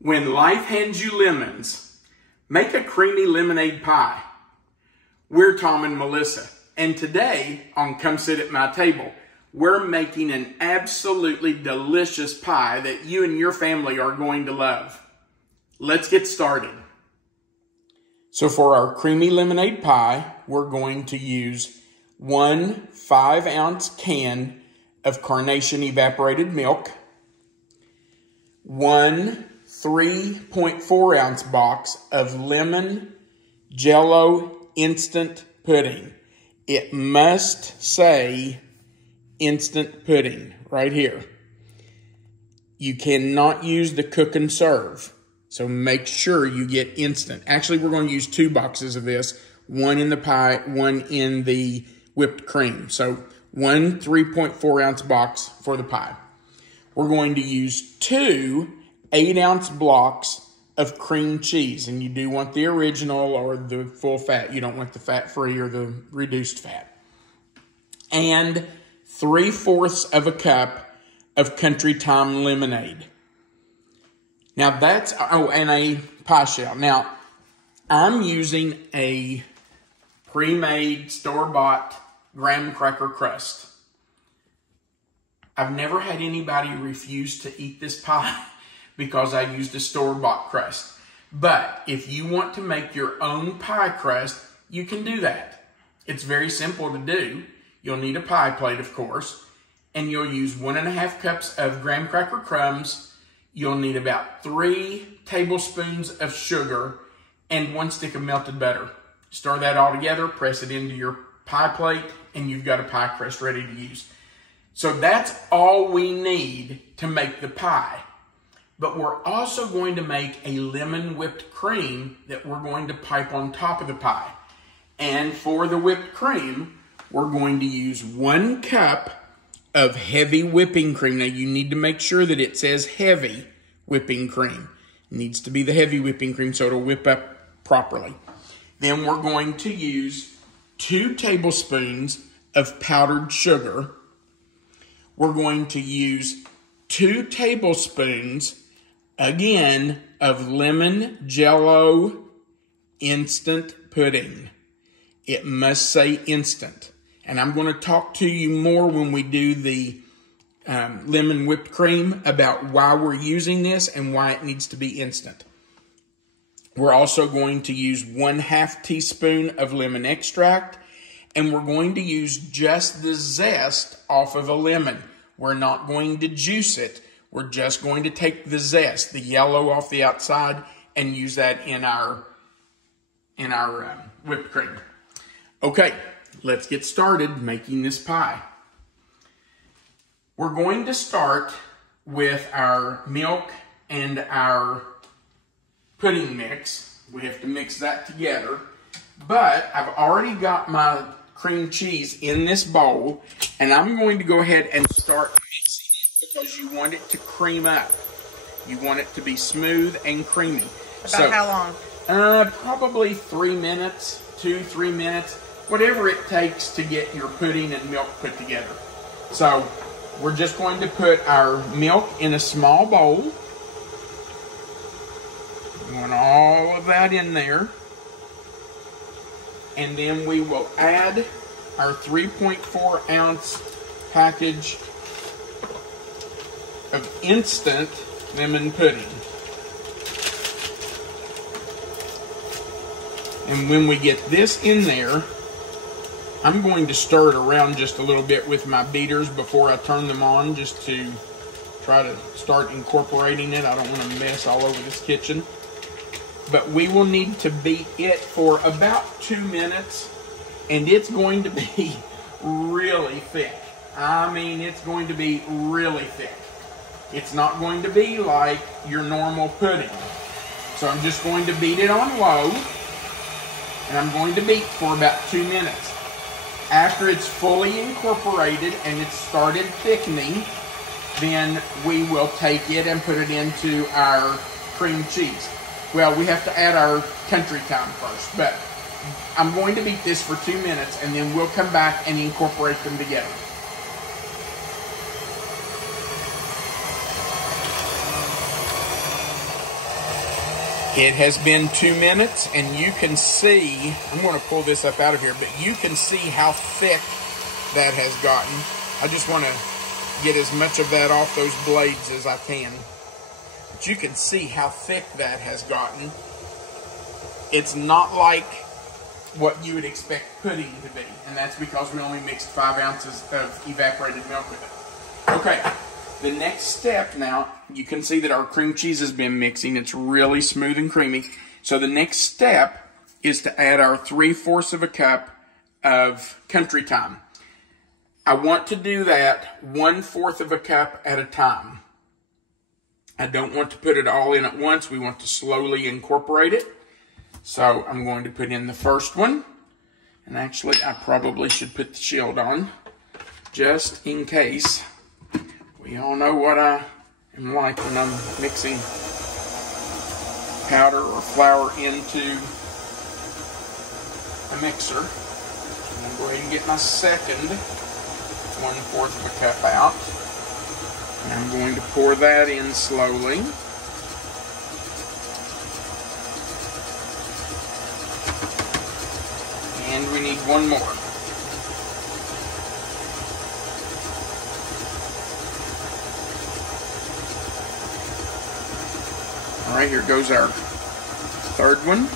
When life hands you lemons, make a creamy lemonade pie. We're Tom and Melissa, and today on Come Sit at My Table, we're making an absolutely delicious pie that you and your family are going to love. Let's get started. So for our creamy lemonade pie, we're going to use 1 5-ounce can of Carnation Evaporated Milk, 1 3.4-ounce box of lemon Jell-O instant pudding. It must say instant pudding right here. You cannot use the cook and serve, so make sure you get instant. Actually, we're going to use 2 boxes of this, one in the pie, one in the whipped cream. So 1 3.4-ounce box for the pie. We're going to use 2 8-ounce blocks of cream cheese, and you do want the original or the full fat. You don't want the fat-free or the reduced fat. And 3/4 of a cup of Country Time lemonade. Now that's, and a pie shell. Now, I'm using a pre-made, store-bought graham cracker crust. I've never had anybody refuse to eat this pie because I used a store-bought crust. But if you want to make your own pie crust, you can do that. It's very simple to do. You'll need a pie plate, of course, and you'll use 1.5 cups of graham cracker crumbs. You'll need about 3 tablespoons of sugar and 1 stick of melted butter. Stir that all together, press it into your pie plate, and you've got a pie crust ready to use. So that's all we need to make the pie. But we're also going to make a lemon whipped cream that we're going to pipe on top of the pie. And for the whipped cream, we're going to use 1 cup of heavy whipping cream. Now you need to make sure that it says heavy whipping cream. It needs to be the heavy whipping cream so it'll whip up properly. Then we're going to use 2 tablespoons of powdered sugar. We're going to use 2 tablespoons again of lemon Jell-O instant pudding. It must say instant. And I'm going to talk to you more when we do the lemon whipped cream about why we're using this and why it needs to be instant. We're also going to use 1/2 teaspoon of lemon extract, and we're going to use just the zest off of a lemon. We're not going to juice it. We're just going to take the zest, the yellow off the outside, and use that in our whipped cream. Okay, let's get started making this pie. We're going to start with our milk and our pudding mix. We have to mix that together. But I've already got my cream cheese in this bowl, and I'm going to go ahead and start mixing it because you want it to cream up. You want it to be smooth and creamy. About how long? Probably 3 minutes, 2-3 minutes, whatever it takes to get your pudding and milk put together. So we're just going to put our milk in a small bowl. We want all of that in there. And then we will add our 3.4-ounce package of instant lemon pudding. And when we get this in there, I'm going to stir it around just a little bit with my beaters before I turn them on, just to try to start incorporating it. I don't want to mess all over this kitchen. But we will need to beat it for about 2 minutes, and it's going to be really thick. I mean, it's going to be really thick. It's not going to be like your normal pudding. So I'm just going to beat it on low, and I'm going to beat for about 2 minutes. After it's fully incorporated and it's started thickening, then we will take it and put it into our cream cheese. Well, we have to add our Country Time first, but I'm going to beat this for 2 minutes, and then we'll come back and incorporate them together. It has been 2 minutes, and you can see, I'm going to pull this up out of here, but you can see how thick that has gotten. I just want to get as much of that off those blades as I can. But you can see how thick that has gotten. It's not like what you would expect pudding to be, and that's because we only mixed 5 ounces of evaporated milk with it. Okay, the next step now, you can see that our cream cheese has been mixing. It's really smooth and creamy. So the next step is to add our 3/4 of a cup of country thyme. I want to do that 1/4 of a cup at a time. I don't want to put it all in at once. We want to slowly incorporate it. So I'm going to put in the first one. And actually, I probably should put the shield on just in case. We all know what I am like when I'm mixing powder or flour into a mixer. I'm going to go ahead and get my second 1/4 of a cup out. And I'm going to pour that in slowly. And we need one more. All right, here goes our third one.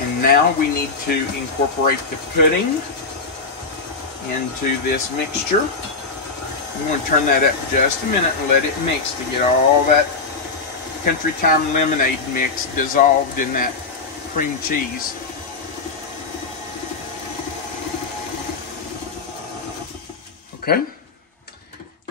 And now we need to incorporate the pudding into this mixture. We want to turn that up just a minute and let it mix to get all that country thyme lemonade mix dissolved in that cream cheese. Okay.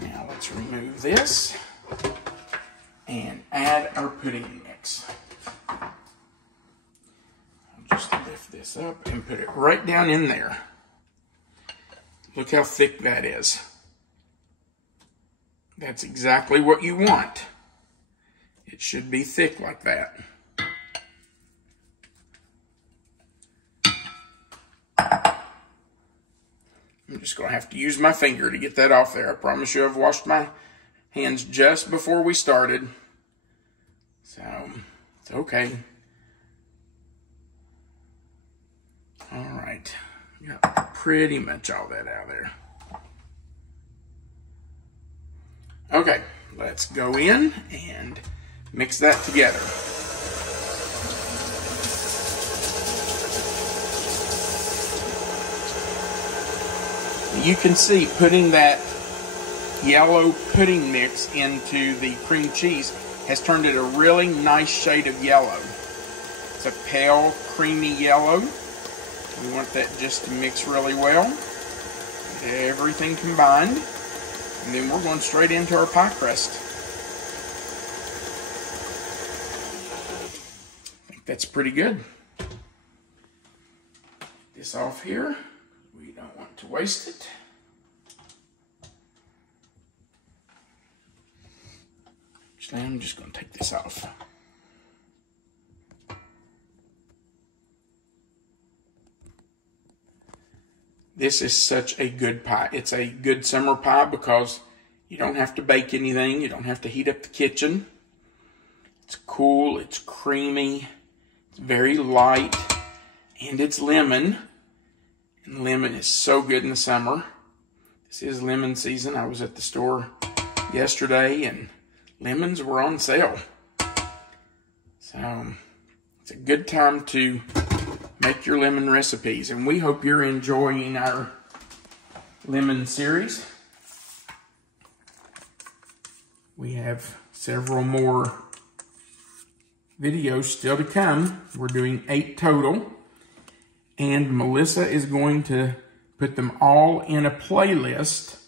Now let's remove this and add our pudding mix. I'll just lift this up and put it right down in there. Look how thick that is. That's exactly what you want. It should be thick like that. I'm just going to have to use my finger to get that off there. I promise you I've washed my hands just before we started. So, it's okay. All right. Got pretty much all that out of there. Okay, let's go in and mix that together. You can see putting that yellow pudding mix into the cream cheese has turned it a really nice shade of yellow. It's a pale, creamy yellow. We want that just to mix really well. Everything combined. And then we're going straight into our pie crust. I think that's pretty good. Get this off here. We don't want to waste it. Actually, I'm just going to take this off. This is such a good pie. It's a good summer pie because you don't have to bake anything. You don't have to heat up the kitchen. It's cool. It's creamy. It's very light. And it's lemon. And lemon is so good in the summer. This is lemon season. I was at the store yesterday and lemons were on sale. So it's a good time to make your lemon recipes, and we hope you're enjoying our lemon series. We have several more videos still to come. We're doing 8 total, and Melissa is going to put them all in a playlist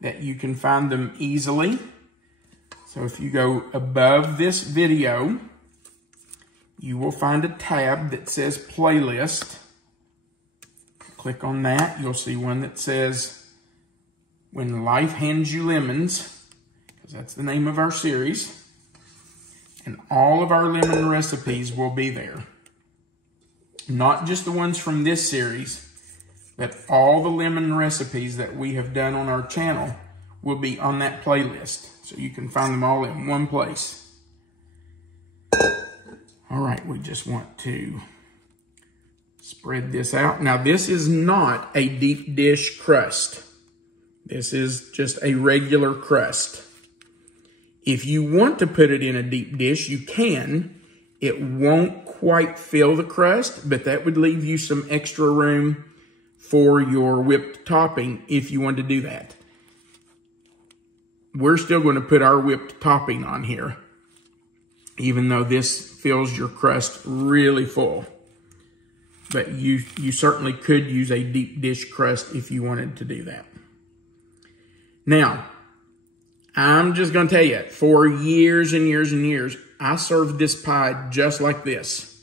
that you can find them easily. So if you go above this video, you will find a tab that says playlist. Click on that. You'll see one that says When Life Hands You Lemons, because that's the name of our series. And all of our lemon recipes will be there. Not just the ones from this series, but all the lemon recipes that we have done on our channel will be on that playlist. So you can find them all in one place. All right, we just want to spread this out. Now, this is not a deep dish crust. This is just a regular crust. If you want to put it in a deep dish, you can. It won't quite fill the crust, but that would leave you some extra room for your whipped topping if you want to do that. We're still going to put our whipped topping on here, even though this fills your crust really full. But you certainly could use a deep dish crust if you wanted to do that. Now, I'm just going to tell you, for years and years and years, I served this pie just like this.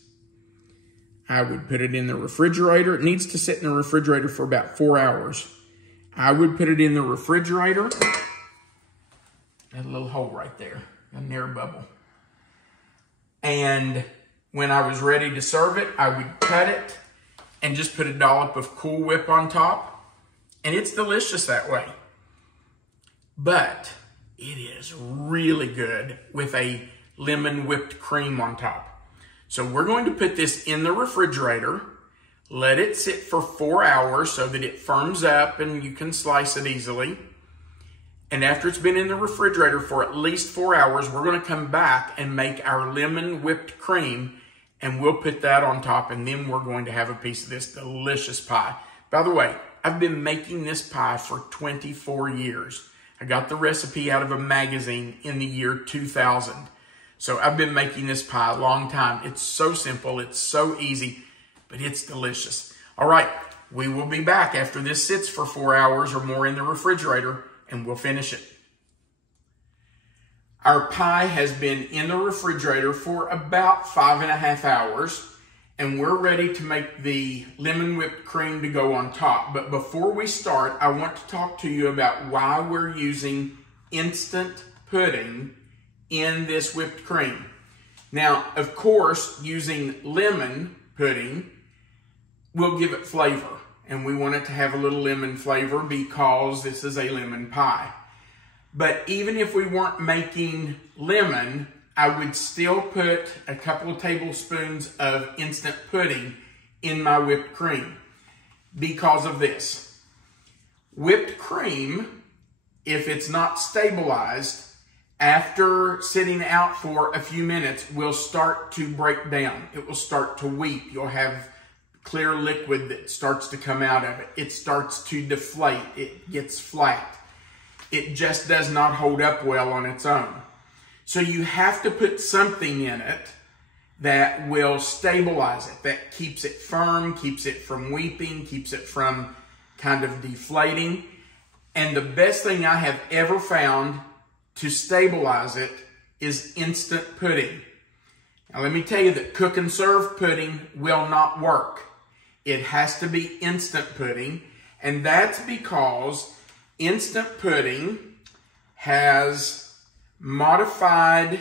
I would put it in the refrigerator. It needs to sit in the refrigerator for about 4 hours. I would put it in the refrigerator. Got a little hole right there, an air bubble. And when I was ready to serve it, I would cut it and just put a dollop of Cool Whip on top. And it's delicious that way. But it is really good with a lemon whipped cream on top. So we're going to put this in the refrigerator, let it sit for 4 hours so that it firms up and you can slice it easily. And after it's been in the refrigerator for at least 4 hours, we're going to come back and make our lemon whipped cream, and we'll put that on top, and then we're going to have a piece of this delicious pie. By the way, I've been making this pie for 24 years. I got the recipe out of a magazine in the year 2000. So I've been making this pie a long time. It's so simple, it's so easy, but it's delicious. All right, we will be back after this sits for 4 hours or more in the refrigerator, and we'll finish it. Our pie has been in the refrigerator for about 5.5 hours, and we're ready to make the lemon whipped cream to go on top. But before we start, I want to talk to you about why we're using instant pudding in this whipped cream. Now, of course, using lemon pudding will give it flavor, and we want it to have a little lemon flavor because this is a lemon pie. But even if we weren't making lemon, I would still put a couple of tablespoons of instant pudding in my whipped cream because of this. Whipped cream, if it's not stabilized, after sitting out for a few minutes, will start to break down. It will start to weep. You'll have clear liquid that starts to come out of it. It starts to deflate. It gets flat. It just does not hold up well on its own. So you have to put something in it that will stabilize it, that keeps it firm, keeps it from weeping, keeps it from kind of deflating. And the best thing I have ever found to stabilize it is instant pudding. Now let me tell you that cook and serve pudding will not work. It has to be instant pudding, and that's because instant pudding has modified,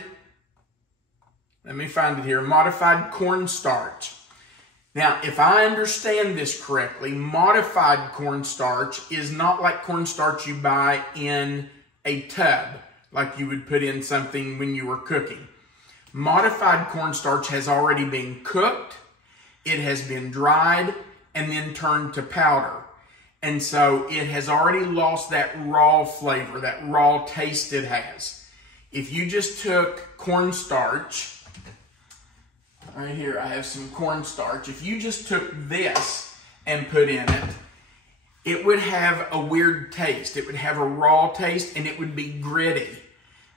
let me find it here, modified cornstarch. Now, if I understand this correctly, modified cornstarch is not like cornstarch you buy in a tub, like you would put in something when you were cooking. Modified cornstarch has already been cooked, it has been dried, and then turned to powder. And so it has already lost that raw flavor, that raw taste it has. If you just took cornstarch, right here I have some cornstarch. If you just took this and put in it, it would have a weird taste. It would have a raw taste and it would be gritty.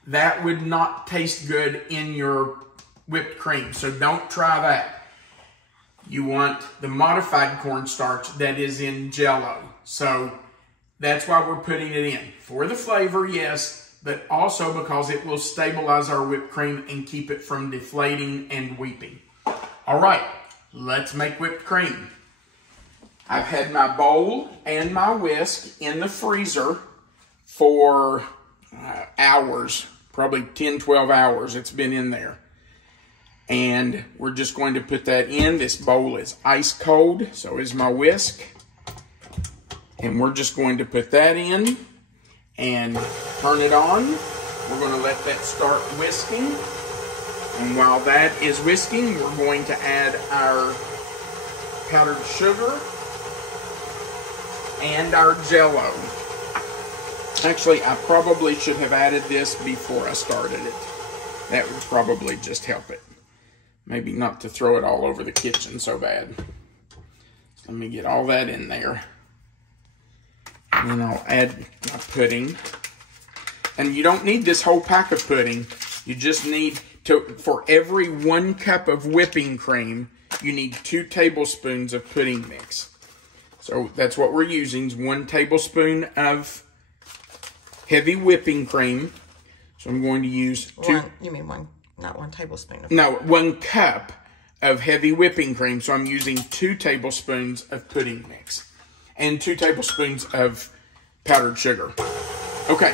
That would not taste good in your whipped cream, so don't try that. You want the modified cornstarch that is in Jell-O. So that's why we're putting it in. For the flavor, yes, but also because it will stabilize our whipped cream and keep it from deflating and weeping. All right, let's make whipped cream. I've had my bowl and my whisk in the freezer for hours, probably 10, 12 hours it's been in there. And we're just going to put that in. This bowl is ice cold, so is my whisk. And we're just going to put that in. and turn it on. We're going to let that start whisking. And while that is whisking, we're going to add our powdered sugar and our Jell-O. Actually, I probably should have added this before I started it. That would probably just help it. Maybe not to throw it all over the kitchen so bad. So let me get all that in there. And then I'll add my pudding. And you don't need this whole pack of pudding. You just need to, for every 1 cup of whipping cream, you need 2 tablespoons of pudding mix. So that's what we're using, is 1 tablespoon of heavy whipping cream. So I'm going to use 2. You mean one, not 1 tablespoon of No, 1 cup of heavy whipping cream. So I'm using 2 tablespoons of pudding mix and 2 tablespoons of powdered sugar. Okay,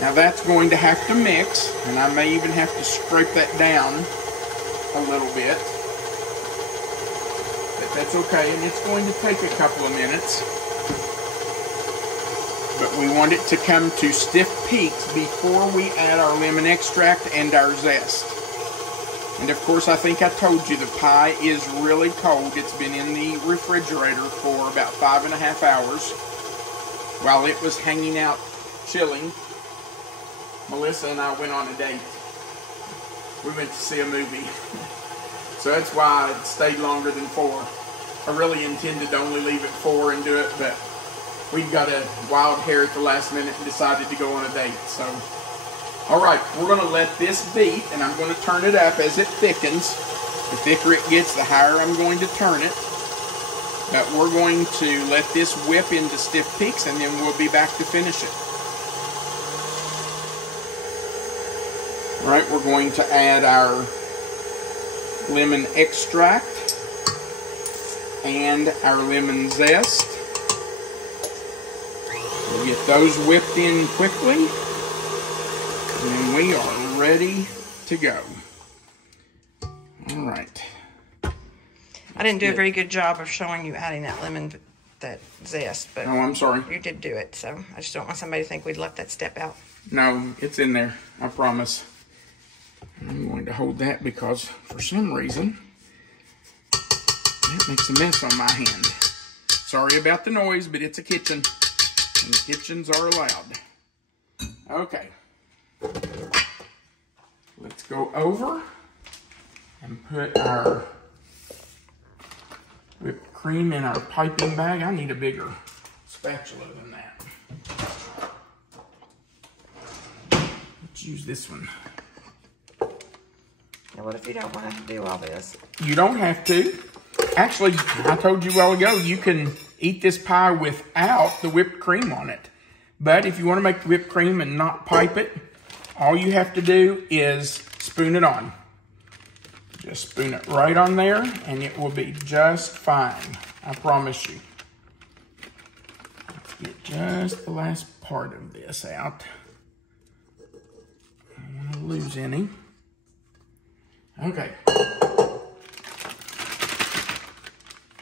now that's going to have to mix, and I may even have to scrape that down a little bit. But that's okay, and it's going to take a couple of minutes. But we want it to come to stiff peaks before we add our lemon extract and our zest. And of course, I think I told you the pie is really cold. It's been in the refrigerator for about 5.5 hours. While it was hanging out chilling, Melissa and I went on a date. We went to see a movie. So that's why it stayed longer than 4. I really intended to only leave at 4 and do it, but we got a wild hair at the last minute and decided to go on a date. So, all right, we're going to let this beat, and I'm going to turn it up as it thickens. The thicker it gets, the higher I'm going to turn it. But we're going to let this whip into stiff peaks, and then we'll be back to finish it. All right, we're going to add our lemon extract and our lemon zest. We'll get those whipped in quickly, and we are ready to go. All right. I didn't do a very good job of showing you adding that zest, but oh, I'm sorry. You did do it, so I just don't want somebody to think we'd left that step out. No, it's in there, I promise. I'm going to hold that because for some reason that makes a mess on my hand. Sorry about the noise, but it's a kitchen, and kitchens are allowed. Okay. Let's go over and put our whipped cream in our piping bag. I need a bigger spatula than that. Let's use this one. Now what if you don't want to do all this? You don't have to. Actually, I told you a while ago, you can eat this pie without the whipped cream on it. But if you want to make the whipped cream and not pipe it, all you have to do is spoon it on. Just spoon it right on there, and it will be just fine. I promise you. Let's get just the last part of this out. I don't want to lose any. Okay.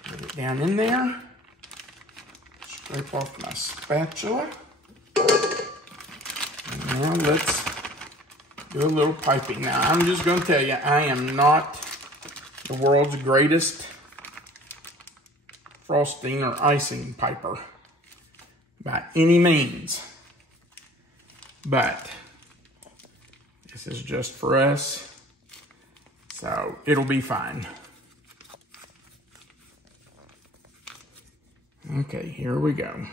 Put it down in there. Scrape off my spatula. And now let's do a little piping. Now, I'm just going to tell you, I am not the world's greatest frosting or icing piper by any means. But this is just for us, so it'll be fine. Okay, here we go.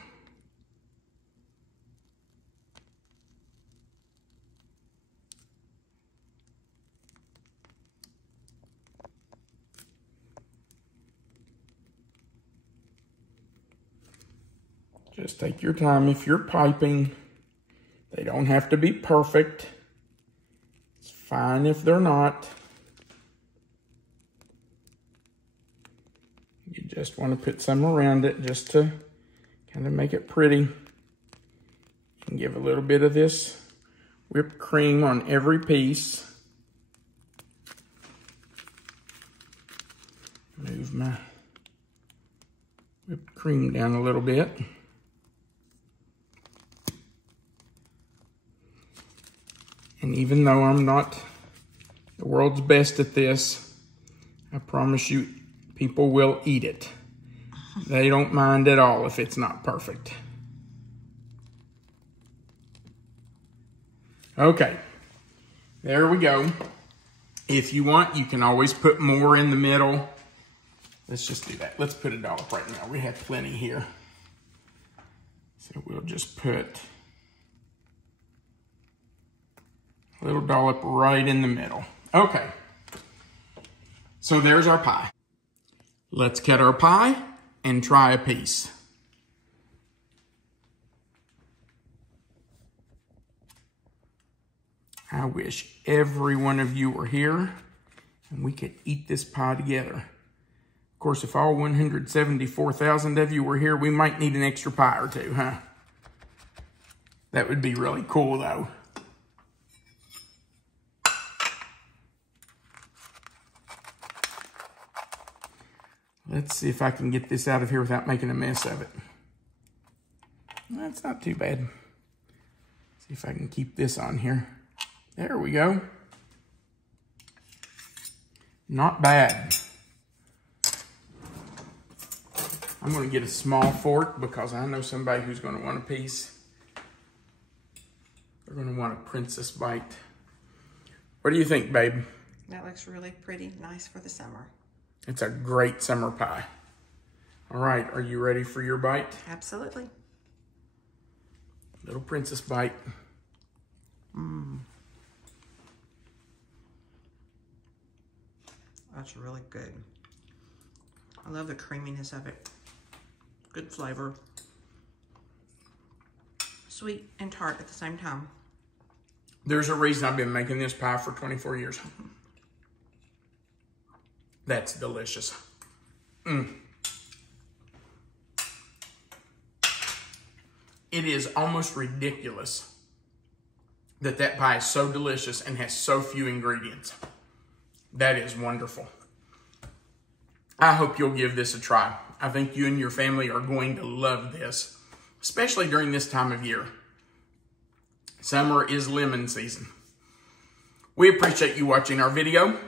Just take your time if you're piping. They don't have to be perfect. It's fine if they're not. You just want to put some around it just to kind of make it pretty. And give a little bit of this whipped cream on every piece. Move my whipped cream down a little bit. And even though I'm not the world's best at this, I promise you, people will eat it. They don't mind at all if it's not perfect. Okay, there we go. If you want, you can always put more in the middle. Let's just do that. Let's put a dollop right now. We have plenty here. So we'll just put a little dollop right in the middle. Okay, so there's our pie. Let's cut our pie and try a piece. I wish every one of you were here and we could eat this pie together. Of course, if all 174,000 of you were here, we might need an extra pie or two, huh? That would be really cool, though. Let's see if I can get this out of here without making a mess of it. That's not too bad. See if I can keep this on here. There we go. Not bad. I'm going to get a small fork because I know somebody who's going to want a piece. They're going to want a princess bite. What do you think, babe? That looks really pretty, nice for the summer. It's a great summer pie. All right, are you ready for your bite? Absolutely. Little princess bite. That's really good. I love the creaminess of it. Good flavor. Sweet and tart at the same time. There's a reason I've been making this pie for 24 years. That's delicious. It is almost ridiculous that that pie is so delicious and has so few ingredients. That is wonderful. I hope you'll give this a try. I think you and your family are going to love this, especially during this time of year. Summer is lemon season. We appreciate you watching our video.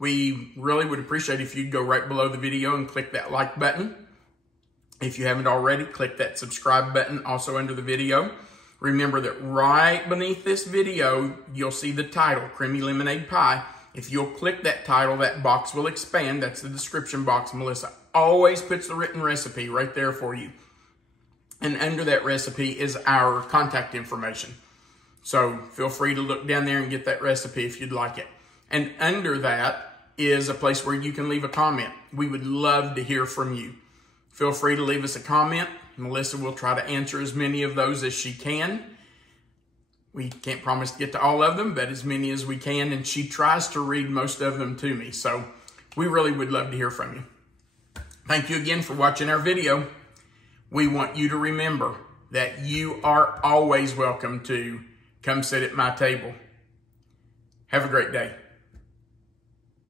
We really would appreciate if you'd go right below the video and click that like button. If you haven't already, click that subscribe button also under the video. Remember that right beneath this video, you'll see the title, Creamy Lemonade Pie. If you'll click that title, that box will expand. That's the description box. Melissa always puts the written recipe right there for you. And under that recipe is our contact information. So feel free to look down there and get that recipe if you'd like it. And under that is a place where you can leave a comment. We would love to hear from you. Feel free to leave us a comment. Melissa will try to answer as many of those as she can. We can't promise to get to all of them, but as many as we can, and she tries to read most of them to me. So we really would love to hear from you. Thank you again for watching our video. We want you to remember that you are always welcome to come sit at my table. Have a great day.